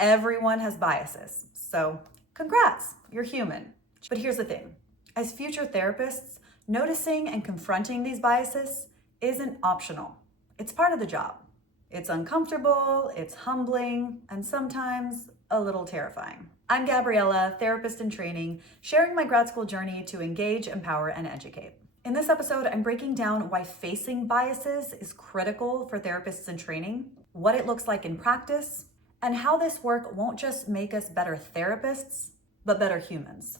Everyone has biases, so congrats, you're human. But here's the thing. As future therapists, noticing and confronting these biases isn't optional. It's part of the job. It's uncomfortable, it's humbling, and sometimes a little terrifying. I'm Gabriella, therapist in training, sharing my grad school journey to engage, empower, and educate. In this episode, I'm breaking down why facing biases is critical for therapists in training, what it looks like in practice, and how this work won't just make us better therapists, but better humans.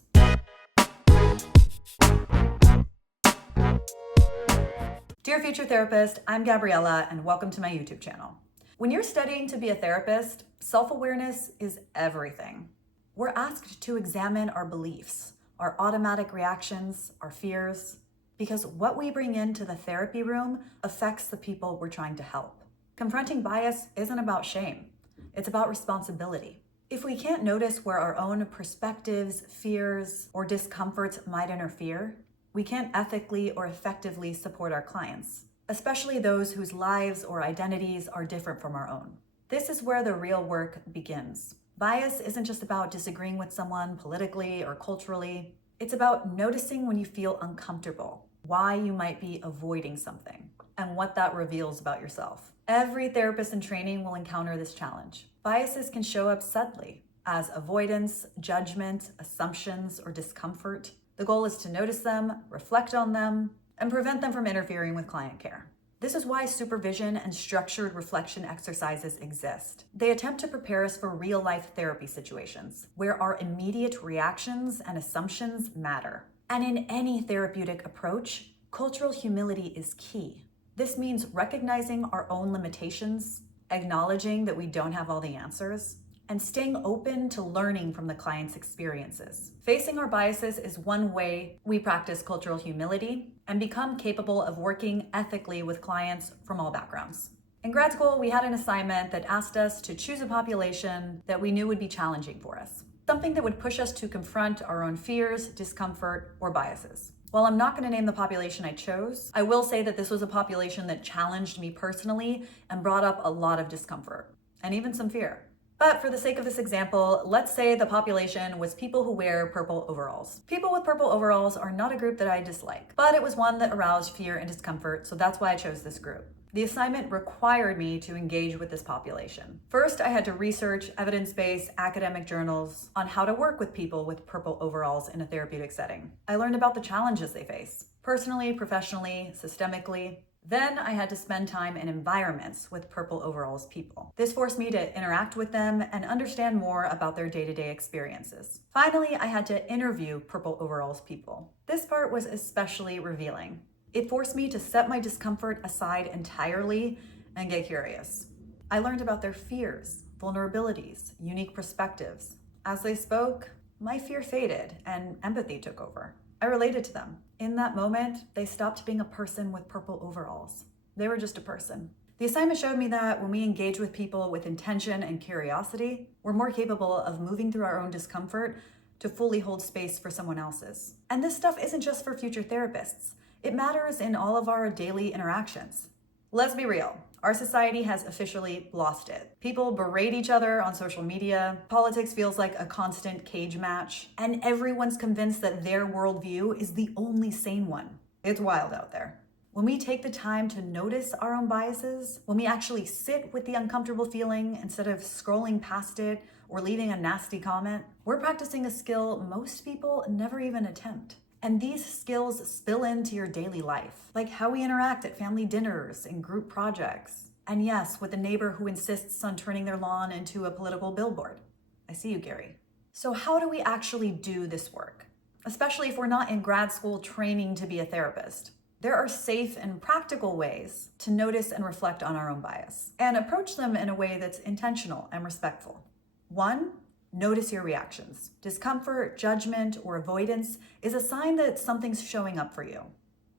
Dear future therapist, I'm Gabriella, and welcome to my YouTube channel. When you're studying to be a therapist, self-awareness is everything. We're asked to examine our beliefs, our automatic reactions, our fears, because what we bring into the therapy room affects the people we're trying to help. Confronting bias isn't about shame. It's about responsibility. If we can't notice where our own perspectives, fears, or discomforts might interfere, we can't ethically or effectively support our clients, especially those whose lives or identities are different from our own. This is where the real work begins. Bias isn't just about disagreeing with someone politically or culturally. It's about noticing when you feel uncomfortable, why you might be avoiding something, and what that reveals about yourself. Every therapist in training will encounter this challenge. Biases can show up subtly as avoidance, judgment, assumptions, or discomfort. The goal is to notice them, reflect on them, and prevent them from interfering with client care. This is why supervision and structured reflection exercises exist. They attempt to prepare us for real-life therapy situations where our immediate reactions and assumptions matter. And in any therapeutic approach, cultural humility is key. This means recognizing our own limitations, acknowledging that we don't have all the answers, and staying open to learning from the client's experiences. Facing our biases is one way we practice cultural humility and become capable of working ethically with clients from all backgrounds. In grad school, we had an assignment that asked us to choose a population that we knew would be challenging for us, something that would push us to confront our own fears, discomfort, or biases. While I'm not going to name the population I chose, I will say that this was a population that challenged me personally and brought up a lot of discomfort and even some fear. But for the sake of this example, let's say the population was people who wear purple overalls. People with purple overalls are not a group that I dislike, but it was one that aroused fear and discomfort, so that's why I chose this group. The assignment required me to engage with this population. First, I had to research evidence-based academic journals on how to work with people with purple overalls in a therapeutic setting. I learned about the challenges they face, personally, professionally, systemically. Then I had to spend time in environments with purple overalls people. This forced me to interact with them and understand more about their day-to-day experiences. Finally, I had to interview purple overalls people. This part was especially revealing. It forced me to set my discomfort aside entirely and get curious. I learned about their fears, vulnerabilities, unique perspectives. As they spoke, my fear faded and empathy took over. I related to them. In that moment, they stopped being a person with purple overalls. They were just a person. The assignment showed me that when we engage with people with intention and curiosity, we're more capable of moving through our own discomfort to fully hold space for someone else's. And this stuff isn't just for future therapists. It matters in all of our daily interactions. Let's be real. Our society has officially lost it. People berate each other on social media. Politics feels like a constant cage match. And everyone's convinced that their worldview is the only sane one. It's wild out there. When we take the time to notice our own biases, when we actually sit with the uncomfortable feeling instead of scrolling past it or leaving a nasty comment, we're practicing a skill most people never even attempt. And these skills spill into your daily life, like how we interact at family dinners and group projects. And yes, with a neighbor who insists on turning their lawn into a political billboard. I see you, Gary. So how do we actually do this work? Especially if we're not in grad school training to be a therapist. There are safe and practical ways to notice and reflect on our own bias and approach them in a way that's intentional and respectful. 1, notice your reactions. Discomfort, judgment, or avoidance is a sign that something's showing up for you.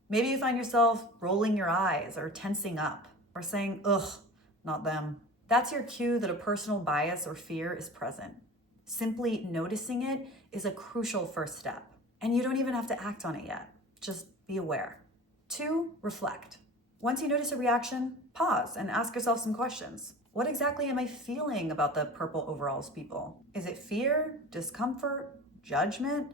Maybe you find yourself rolling your eyes or tensing up or saying, ugh, not them. That's your cue that a personal bias or fear is present. Simply noticing it is a crucial first step, and you don't even have to act on it yet. Just be aware. 2, reflect. Once you notice a reaction, pause and ask yourself some questions. What exactly am I feeling about the purple overalls people? Is it fear, discomfort, judgment,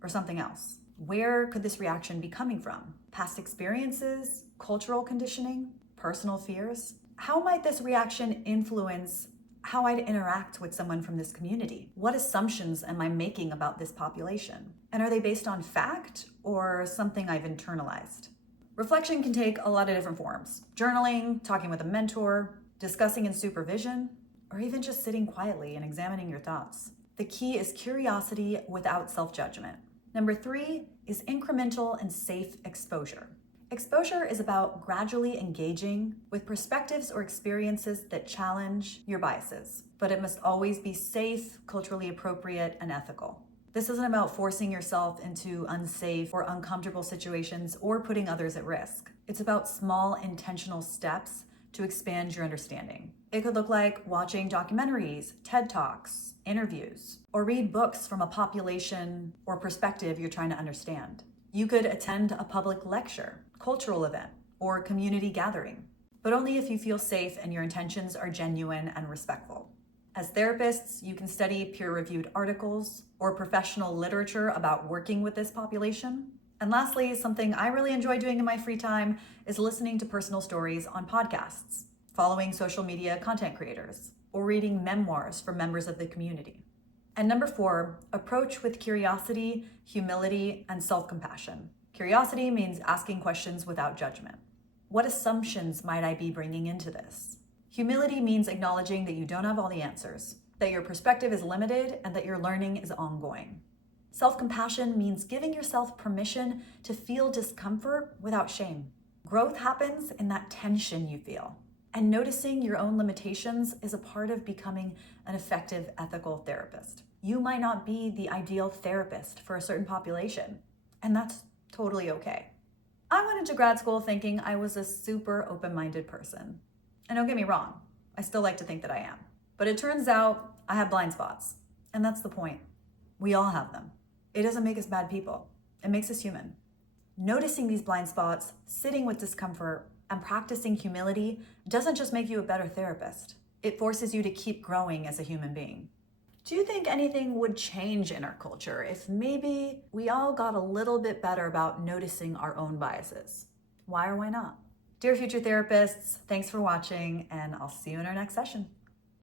or something else? Where could this reaction be coming from? Past experiences, cultural conditioning, personal fears? How might this reaction influence how I'd interact with someone from this community? What assumptions am I making about this population? And are they based on fact or something I've internalized? Reflection can take a lot of different forms. Journaling, talking with a mentor, discussing in supervision, or even just sitting quietly and examining your thoughts. The key is curiosity without self-judgment. Number 3 is incremental and safe exposure. Exposure is about gradually engaging with perspectives or experiences that challenge your biases, but it must always be safe, culturally appropriate, and ethical. This isn't about forcing yourself into unsafe or uncomfortable situations or putting others at risk. It's about small, intentional steps to expand your understanding. It could look like watching documentaries, TED Talks, interviews, or read books from a population or perspective you're trying to understand. You could attend a public lecture, cultural event, or community gathering, but only if you feel safe and your intentions are genuine and respectful. As therapists, you can study peer-reviewed articles or professional literature about working with this population. And lastly, something I really enjoy doing in my free time is listening to personal stories on podcasts, following social media content creators, or reading memoirs from members of the community. And number 4, approach with curiosity, humility, and self-compassion. Curiosity means asking questions without judgment. What assumptions might I be bringing into this? Humility means acknowledging that you don't have all the answers, that your perspective is limited, and that your learning is ongoing. Self-compassion means giving yourself permission to feel discomfort without shame. Growth happens in that tension you feel, and noticing your own limitations is a part of becoming an effective ethical therapist. You might not be the ideal therapist for a certain population, and that's totally okay. I went into grad school thinking I was a super open-minded person. And don't get me wrong, I still like to think that I am. But it turns out I have blind spots, and that's the point. We all have them. It doesn't make us bad people. It makes us human. Noticing these blind spots, sitting with discomfort, and practicing humility doesn't just make you a better therapist. It forces you to keep growing as a human being. Do you think anything would change in our culture if maybe we all got a little bit better about noticing our own biases? Why or why not? Dear future therapists, thanks for watching, and I'll see you in our next session.